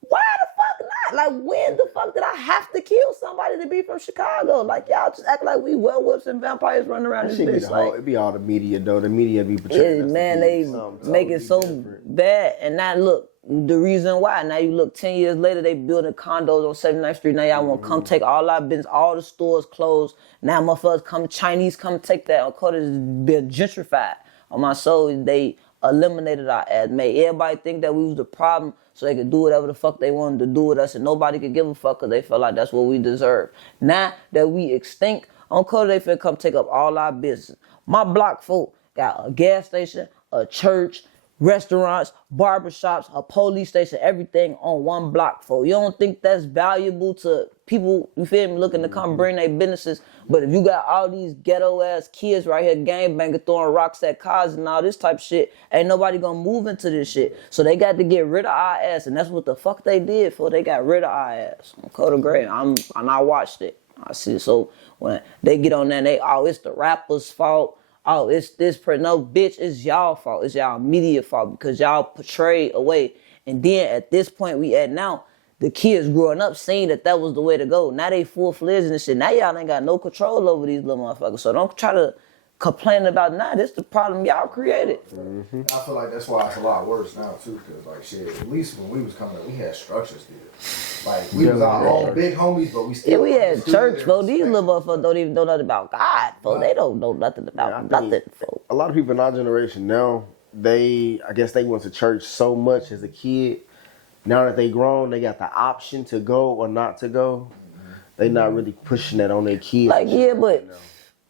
Why the fuck Like, when the fuck did I have to kill somebody to be from Chicago? Like, y'all just act like we werewolves and vampires running around this bitch. Like, it be all the media though. The media be portraying. yeah, man, they make it so bad. And now look, the reason why. Now you look, 10 years later, they building condos on 79th Street. Now y'all want to come take all our business, all the stores closed. Now motherfuckers Chinese come take that. Call this been gentrified. On my soul, they eliminated our ass. Made everybody think that we was the problem so they could do whatever the fuck they wanted to do with us, and nobody could give a fuck because they felt like that's what we deserve. Now that we extinct, on Code, they finna come take up all our business. My block folk got a gas station, a church, restaurants, barbershops, a police station, everything on one block, folk. You don't think that's valuable to people, you feel me, looking to come bring their businesses? But if you got all these ghetto-ass kids right here gangbanging, throwing rocks at cars and all this type of shit, ain't nobody gonna move into this shit. So they got to get rid of our ass, and that's what the fuck they did, for they got rid of our ass. On Code Gray, and I watched it. I see. So when they get on there, it's the rapper's fault. Oh, it's this person. No, bitch, it's y'all fault. It's y'all media fault because y'all portray away. And then at this point we at now, the kids growing up seeing that was the way to go. Now they full-fledged and shit. Now y'all ain't got no control over these little motherfuckers. So don't try to complain about this the problem y'all created. Mm-hmm. I feel like that's why it's a lot worse now too, because like shit, at least when we was coming up, we had structure still. Like we was our own big homies, but we still we had church, bro. These little motherfuckers don't even know nothing about God, bro. They don't know nothing about nothing, bro. A lot of people in our generation now, I guess they went to church so much as a kid. Now that they grown, they got the option to go or not to go. They not really pushing that on their kids. Like, yeah, but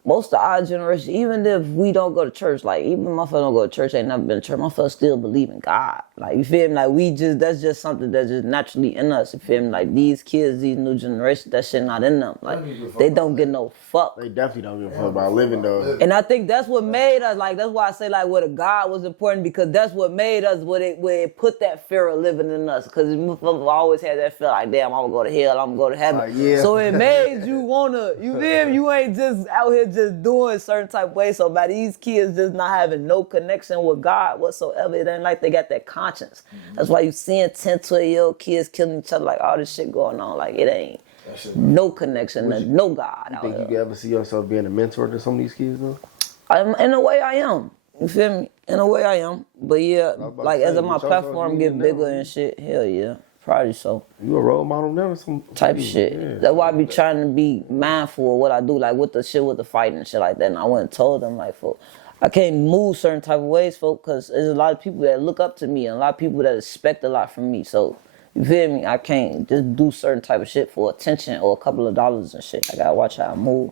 most of our generation, even if we don't go to church, like, even motherfuckers don't go to church, ain't never been to church, motherfuckers still believe in God. Like, you feel me? Like, that's just something that's just naturally in us, you feel me? Like, these kids, these new generations, that shit not in them. Like, they don't get no fuck. They definitely don't give a fuck about living, though. And I think that's what made us, like, that's why I say, like, where the God was important, because that's what made us, where it put that fear of living in us. Because motherfuckers always had that fear, like, damn, I'm gonna go to hell, I'm gonna go to heaven. Yeah. So it made you wanna, you feel me? You ain't just out here just doing certain type of ways. So by these kids just not having no connection with God whatsoever, it ain't like they got that conscience. That's why you seeing 10, 12-year-old kids killing each other, like all this shit going on. Like it ain't no connection, no God. You think you could ever see yourself being a mentor to some of these kids though? In a way I am. You feel me? In a way I am. But yeah, like as my platform get bigger and shit, hell yeah. Probably so. You a role model now? Some type shit. Yeah. That's why I be trying to be mindful of what I do, like with the shit with the fighting and shit like that. And I went and told them, like, folk, I can't move certain type of ways, folk, because there's a lot of people that look up to me and a lot of people that expect a lot from me. So, you feel me? I can't just do certain type of shit for attention or a couple of dollars and shit. I gotta watch how I move.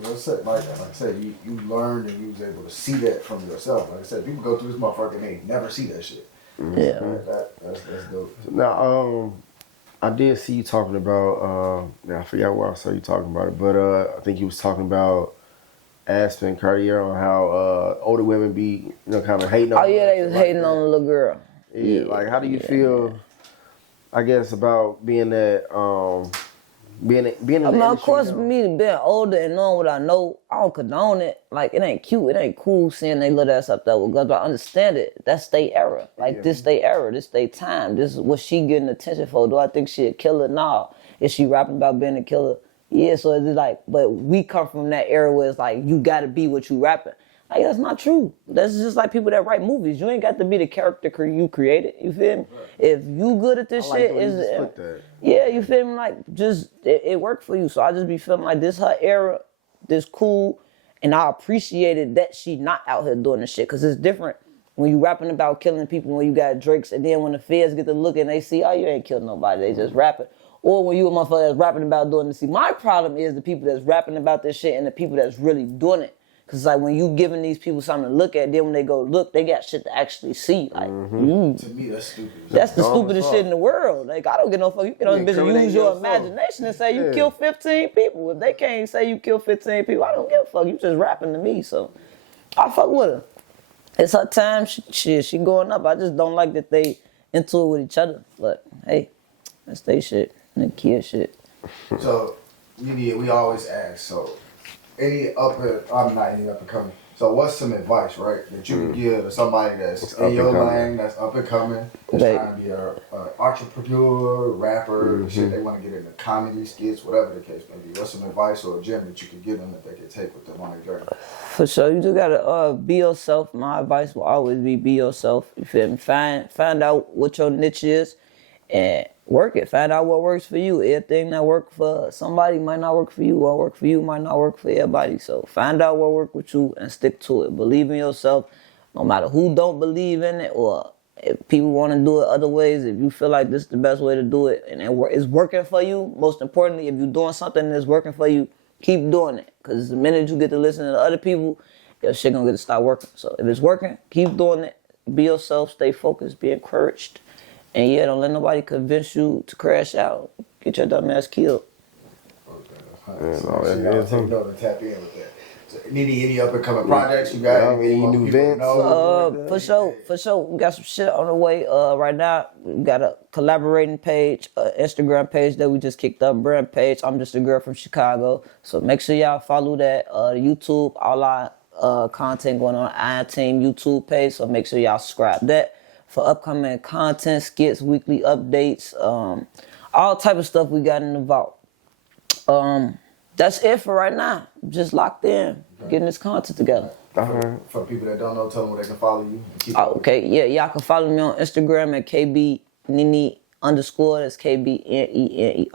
Like I said, you learned and you was able to see that from yourself. Like I said, people go through this motherfucker and they never see that shit. Yeah. That's dope. Now, I did see you talking about, I forgot what I saw you talking about it, but I think you was talking about Aspen Cartier on how older women be, kind of hating on. Oh yeah, they was hating on the little girl. Yeah, like how do you feel, I guess, about being that, being in the industry, of course, me being older and knowing what I know, I don't condone it. Like, it ain't cute. It ain't cool seeing they little ass up there with guns. But I understand it. That's their era. Like, this they era. This they time. This is what she getting attention for. Do I think she a killer? Nah. Is she rapping about being a killer? Yeah, so it's like, but we come from that era where it's like, you gotta be what you rapping. Like, that's not true. That's just like people that write movies. You ain't got to be the character you created. You feel me? Right. If you good at this shit, yeah, you feel me? Like, just, it worked for you. So I just be feeling like this her era, this cool, and I appreciated that she not out here doing this shit. Because it's different when you rapping about killing people, when you got Drakes, and then when the feds get to look and they see, oh, you ain't killed nobody, they just rapping. Or when you a motherfucker that's rapping about doing this. See, my problem is the people that's rapping about this shit and the people that's really doing it. Cause like when you giving these people something to look at, then when they go look, they got shit to actually see. Like, to me, that's stupid. That's the stupidest shit in the world. Like, I don't get no fuck. You can on this bitch and use your imagination and say you killed 15 people. If they can't say you killed 15 people, I don't give a fuck. You just rapping to me, so I fuck with her. It's her time. She going up. I just don't like that they into it with each other. But hey, that's they shit. And the kid shit. So we always ask. So. Not any up and coming. So what's some advice, right, that you would give to somebody that's up in your and coming. lane, that's up and coming, that's trying to be a entrepreneur, rapper, shit, they want to get into comedy skits, whatever the case may be. What's some advice or a gem that you could give them that they could take with them on their journey? For sure, you just gotta be yourself. My advice will always be yourself. You feel me? Find out what your niche is and work it. Find out what works for you. Everything that work for somebody might not work for you. What work for you might not work for everybody. So find out what work with you and stick to it. Believe in yourself. No matter who don't believe in it or if people want to do it other ways, if you feel like this is the best way to do it and it's working for you, most importantly, if you're doing something that's working for you, keep doing it. Because the minute you get to listen to other people, your shit gonna get to start working. So if it's working, keep doing it. Be yourself, stay focused, be encouraged. And yeah, don't let nobody convince you to crash out. Get your dumb ass killed. Okay, so take note and tap in with that. So, any up and coming projects you got? Any new events? For sure. We got some shit on the way. Right now, we got a collaborating page, Instagram page that we just kicked up, brand page. I'm just a girl from Chicago. So make sure y'all follow that. The YouTube, all our content going on our team YouTube page. So make sure y'all subscribe that for upcoming content, skits, weekly updates, all type of stuff we got in the vault. That's it for right now. Just locked in, getting this content together. For people that don't know, tell them where they can follow you. Okay, yeah, y'all can follow me on Instagram at KBnene_, that's KBnene_.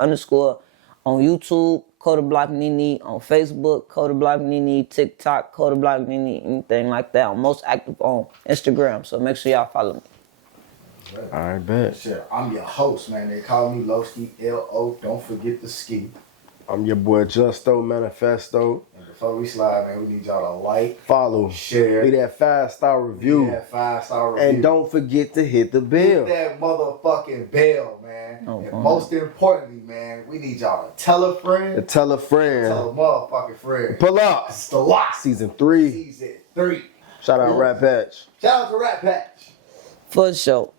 On YouTube, Code Block Nene. On Facebook, Code Block Nene. TikTok, Code Block Nene. Anything like that. I'm most active on Instagram, so make sure y'all follow me. I bet. Shit, I'm your host, man. They call me Lowski, L-O. Don't forget the ski. I'm your boy Justo Manifesto. And before we slide, man, we need y'all to like, follow, share, leave that 5-star review. And don't forget to hit the bell. Hit that motherfucking bell, man. And most importantly, man, we need y'all to tell a friend. Tell a friend. Tell a motherfucking friend. Pull up. It's the lock. Season 3. Season 3. Shout out Rat Patch. Shout out to Rat Patch. For sure.